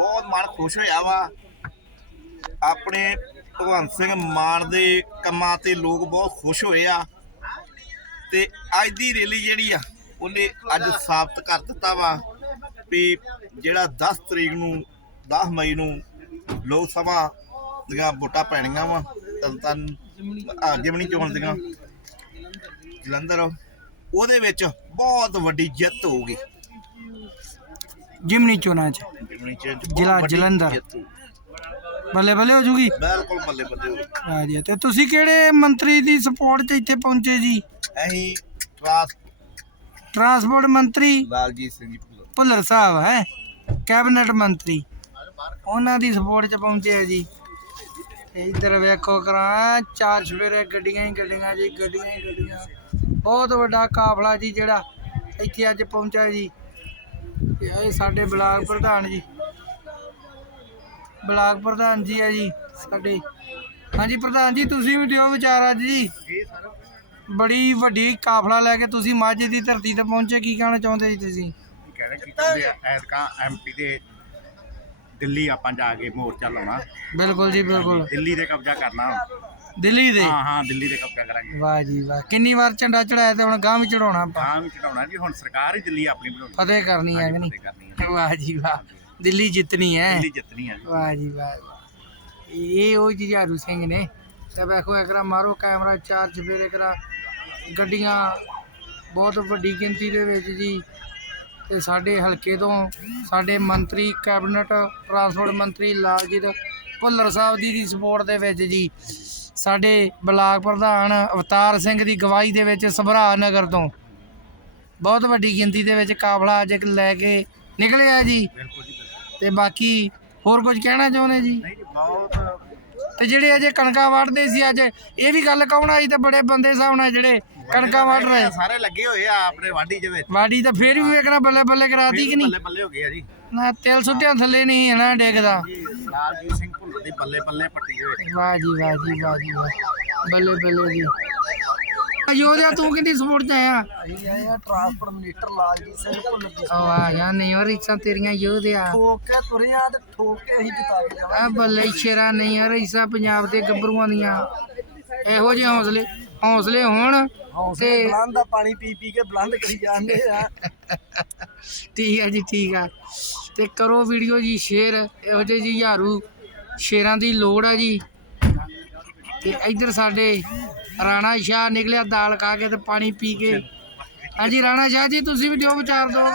ਬਹੁਤ ਮਨ ਖੁਸ਼ ਹੋਇਆ ਵਾ। ਆਪਣੇ ਭਗਵੰਤ ਸਿੰਘ ਮਾਨ ਦੇ ਕੰਮਾਂ ਤੇ ਲੋਕ ਬਹੁਤ ਖੁਸ਼ ਹੋਏ ਆ। ਤੇ ਅੱਜ ਦੀ ਰੈਲੀ ਜਿਹੜੀ ਆ, ਉਹਨੇ ਅੱਜ ਸਾਬਤ ਕਰ ਦਿੱਤਾ ਵਾ ਵੀ ਜਿਹੜਾ 10 ਤਰੀਕ ਨੂੰ 10 ਮਈ ਨੂੰ ਲੋਕ ਸਭਾ ਦੀਆਂ ਵੋਟਾਂ ਪੈਣੀਆਂ ਵਾ ਤਨ ਜਿਮਣੀ ਚੋਣ ਦੀਆਂ, ਜਲੰਧਰ, ਉਹਦੇ ਵਿੱਚ ਬਹੁਤ ਵੱਡੀ ਜਿੱਤ ਹੋਊਗੀ। ਜਿਮਨੀ ਚੋਣਾਂ 'ਚ। ਜ਼ਿਲ੍ਹਾ ਵੱਡੀ ਜਲੰਧਰ। ਬੱਲੇ ਬੱਲੇ ਹੋ ਜੂਗੀ? ਬਿਲਕੁਲ ਬੱਲੇ ਬੱਲੇ। ਵਾਹ ਜੀ ਤੇ ਤੁਸੀਂ ਕਿਹੜੇ ਮੰਤਰੀ ਦੀ ਸਪੋਰਟ 'ਚ ਇੱਥੇ ਪਹੁੰਚੇ ਜੀ? ਅਸੀਂ ਟਰਾਸ ਟਰਾਂਸਪੋਰਟ ਮੰਤਰੀ ਲਾਲਜੀਤ ਸਿੰਘ ਭੁੱਲਰ। ਸਾਹਿਬ ਹੈ? ਕੈਬਨਿਟ ਮੰਤਰੀ। ਉਹਨਾਂ ਦੀ ਸਪੋਰਟ 'ਚ ਪਹੁੰਚੇ ਆ ਜੀ। ਇੱਧਰ ਵੇਖੋ ਕਰਾਂ ਚਾਰ ਸਵੇਰੇ ਗੱਡੀਆਂ ਹੀ ਗੱਡੀਆਂ ਜੀ ਗੱਡੀਆਂ ਹੀ ਗੱਡੀਆਂ। ਬਹੁਤ ਵੱਡਾ ਕਾਫਲਾ ਜੀ ਜਿਹੜਾ ਇੱਥੇ ਅੱਜ ਪਹੁੰਚਿਆ ਜੀ। ਤੇ ਇਹ ਸਾਡੇ ਬਲਾਕ ਪ੍ਰਧਾਨ ਜੀ। ਬਲਾਕ ਪ੍ਰਧਾਨ ਜੀ ਆ ਜੀ ਸਾਡੇ। ਹਾਂਜੀ ਪ੍ਰਧਾਨ ਜੀ ਤੁਸੀਂ ਵੀ ਦਿਓ ਵਿਚਾਰ ਅੱਜ ਜੀ। ਬੜੀ ਵੱਡੀ ਕਾਫਲਾ ਲੈ ਕੇ ਤੁਸੀਂ ਮਾਝੇ ਦੀ ਧਰਤੀ ਤੇ ਪਹੁੰਚੇ ਕੀ ਕਹਿਣਾ ਚਾਹੁੰਦੇ ਜੀ ਤੁਸੀਂ? ਕਹਿਣਾ ਕੀ ਚਾਹੁੰਦੇ ਆ? ਐਤਕਾਂ ਐਮਪੀ ਦੇ ਦਿੱਲੀ ਆਪਾਂ ਜਾ ਕੇ ਮੋਰਚਾ ਲਾਉਣਾ। ਬਿਲਕੁਲ ਜੀ ਬਿਲਕੁਲ। ਦਿੱਲੀ ਤੇ ਕਬਜ਼ਾ ਕਰਨਾ। ਦਿੱਲੀ ਦੇ? ਹਾਂ ਹਾਂ ਦਿੱਲੀ ਦੇ ਕਬਜ਼ਾ ਕਰਾਂਗੇ। ਵਾਹ ਜੀ ਵਾਹ। ਕਿੰਨੀ ਵਾਰ ਝੰਡਾ ਚੜਾਇਆ ਤੇ ਹੁਣ ਗਾਂ ਵੀ ਚੜਾਉਣਾ ਆਪਾਂ ਹਾਂ ਵੀ ਚੜਾਉਣਾ ਜੀ ਹੁਣ ਸਰਕਾਰ ਹੀ ਦਿੱਲੀ ਆਪਣੀ ਬਣਾਉਣੀ ਫਤਿਹ ਕਰਨੀ ਹੈ ਕਿ ਨਹੀਂ? ਵਾਹ ਜੀ ਵਾਹ। ਦਿੱਲੀ ਜਿੱਤਣੀ ਹੈ। ਦਿੱਲੀ ਜਿੱਤਣੀ ਹੈ ਵਾਹ ਜੀ ਵਾਹ ਇਹ ਉਹ ਜਹਾਰੂ ਸਿੰਘ ਨੇ। ਤਾਂ ਵੇਖੋ ਇਕਰਾ ਮਾਰੋ ਕੈਮਰਾ ਚਾਰਜ ਚਫੇਰੇ ਕਰਾ ਗੱਡੀਆਂ ਬਹੁਤ ਵੱਡੀ ਗਿਣਤੀ ਦੇ ਵਿੱਚ ਜੀ। ਤੇ ਸਾਡੇ ਹਲਕੇ ਤੋਂ ਸਾਡੇ ਮੰਤਰੀ ਕੈਬਨਟ ਟਰਾਂਸਪੋਰਟ ਮੰਤਰੀ ਲਾਲਜੀਤ ਭੁੱਲਰ ਸਾਹਿਬ ਦੀ ਦੀ ਸਪੋਰਟ ਦੇ ਵਿੱਚ ਜੀ। ਸਾਡੇ ਬਲਾਕ ਪ੍ਰਧਾਨ ਅਵਤਾਰ ਸਿੰਘ ਦੀ ਗਵਾਹੀ ਦੇ ਵਿੱਚ ਸਭਰਾ ਨਗਰ ਤੋਂ। ਬਹੁਤ ਵੱਡੀ ਗਿਣਤੀ ਦੇ ਵਿੱਚ ਕਾਫਲਾ ਅੱਜ ਲੈ ਕੇ ਨਿਕਲਿਆ ਜੀ। ਤੇ ਬਾਕੀ ਹੋਰ ਕੁਝ ਕਹਿਣਾ ਚਾਹੁੰਦੇ ਜੀ? ਨਹੀਂ ਜੀ ਬਹੁਤ ਤੇ ਜਿਹੜੇ ਅਜੇ ਕਣਕਾਂ ਵੱਢਦੇ ਸੀ ਅੱਜ ਇਹ ਵੀ ਗੱਲ ਕਹਣਾ ਸੀ ਤੇ ਬੜੇ ਬੰਦੇ ਨਾਲ ਜਿਹੜੇ ਕਣਕਾਂ ਵੱਢ ਰਹੇ। ਸਾਰੇ ਲੱਗੇ ਹੋਏ ਆ ਆਪਣੇ ਵਾਢੀ ਦੇ ਵਿੱਚ। ਵਾੜੀ ਤਾਂ ਫੇਰ ਵੀ ਵੇਖਣਾ ਬੱਲੇ ਬੱਲੇ ਕਰਾਤੀ ਕਿ ਨਹੀਂ? ਬੱਲੇ ਬੱਲੇ ਹੋ ਗਏ ਆ ਜੀ। ਨਾ ਤੇਲ ਸੁੱਟਿਆ ਥੱਲੇ ਨਹੀਂ ਹਨਾ ਡੇਗਦਾ। ਜੀ ਲਾਲਜੀਤ ਸਿੰਘ ਭੁੱਲਰ ਦੀ ਬੱਲੇ ਬੱਲੇ ਪੱਟੀ ਹੋਏ। ਵਾਹ ਜੀ ਵਾਹ ਜੀ ਵਾਹ ਜੀ ਬੱਲੇ ਬੱਲੇ ਜੀ। ਅਯੋਧਿਆ ਤੂੰ ਕਿੰਦੀ ਸਪੋਰਟ ਚ ਆਇਆ? ਇਹ ਆਇਆ ਟਰਾਂਸਪੋਰਟ ਮਿਨਿਸਟਰ ਲਾਲਜੀਤ ਸਿੰਘ ਭੁੱਲਰ ਜੀ ਆ ਵਾਹ ਯਾ ਨਹੀਂ ਹੋਰ ਇੱਛਾ ਤੇਰੀਆਂ ਯੋਧਿਆ ਠੋਕ ਕੇ ਤੁਰੇ ਆ ਤੇ ਠੋਕ ਕੇ ਅਸੀਂ ਜਿਤਾ ਕੇ ਜਾਵਾਂਗੇ ਆ ਬੱਲੇ ਸ਼ੇਰਾ ਨਹੀਂ ਯਾਰ ਇੱਛਾ ਪੰਜਾਬ ਦੇ ਗੱਭਰੂਆਂ ਦੀਆਂ। ਇਹੋ ਜਿਹੇ ਹੌਸਲੇ ਹੌਸਲੇ ਹੋਣ ਹੌਸਲੇ ਤੇ ਬਲੰਦ ਦਾ ਪਾਣੀ ਪੀ ਪੀ ਕੇ ਬਲੰਦ ਕਰੀ ਜਾਂਦੇ ਆ। ਠੀਕ ਹੈ ਜੀ ਠੀਕ ਆ। ਤੇ ਕਰੋ ਵੀਡੀਓ ਜੀ ਸ਼ੇਅਰ ਇਹੋ ਜਿਹੇ ਜੀ ਯਾਰੂ ਸ਼ੇਰਾਂ ਦੀ ਲੋੜ ਆ ਜੀ। ਤੇ ਇੱਧਰ ਸਾਡੇ ਰਾਣਾ ਸ਼ਾਹ ਨਿਕਲਿਆ ਦਾਲ ਖਾ ਕੇ ਤੇ ਪਾਣੀ ਪੀ ਕੇ। ਹਾਂਜੀ ਰਾਣਾ ਸ਼ਾਹ ਜੀ ਤੁਸੀਂ ਵੀ ਦਿਓ ਵਿਚਾਰ ਦਿਓ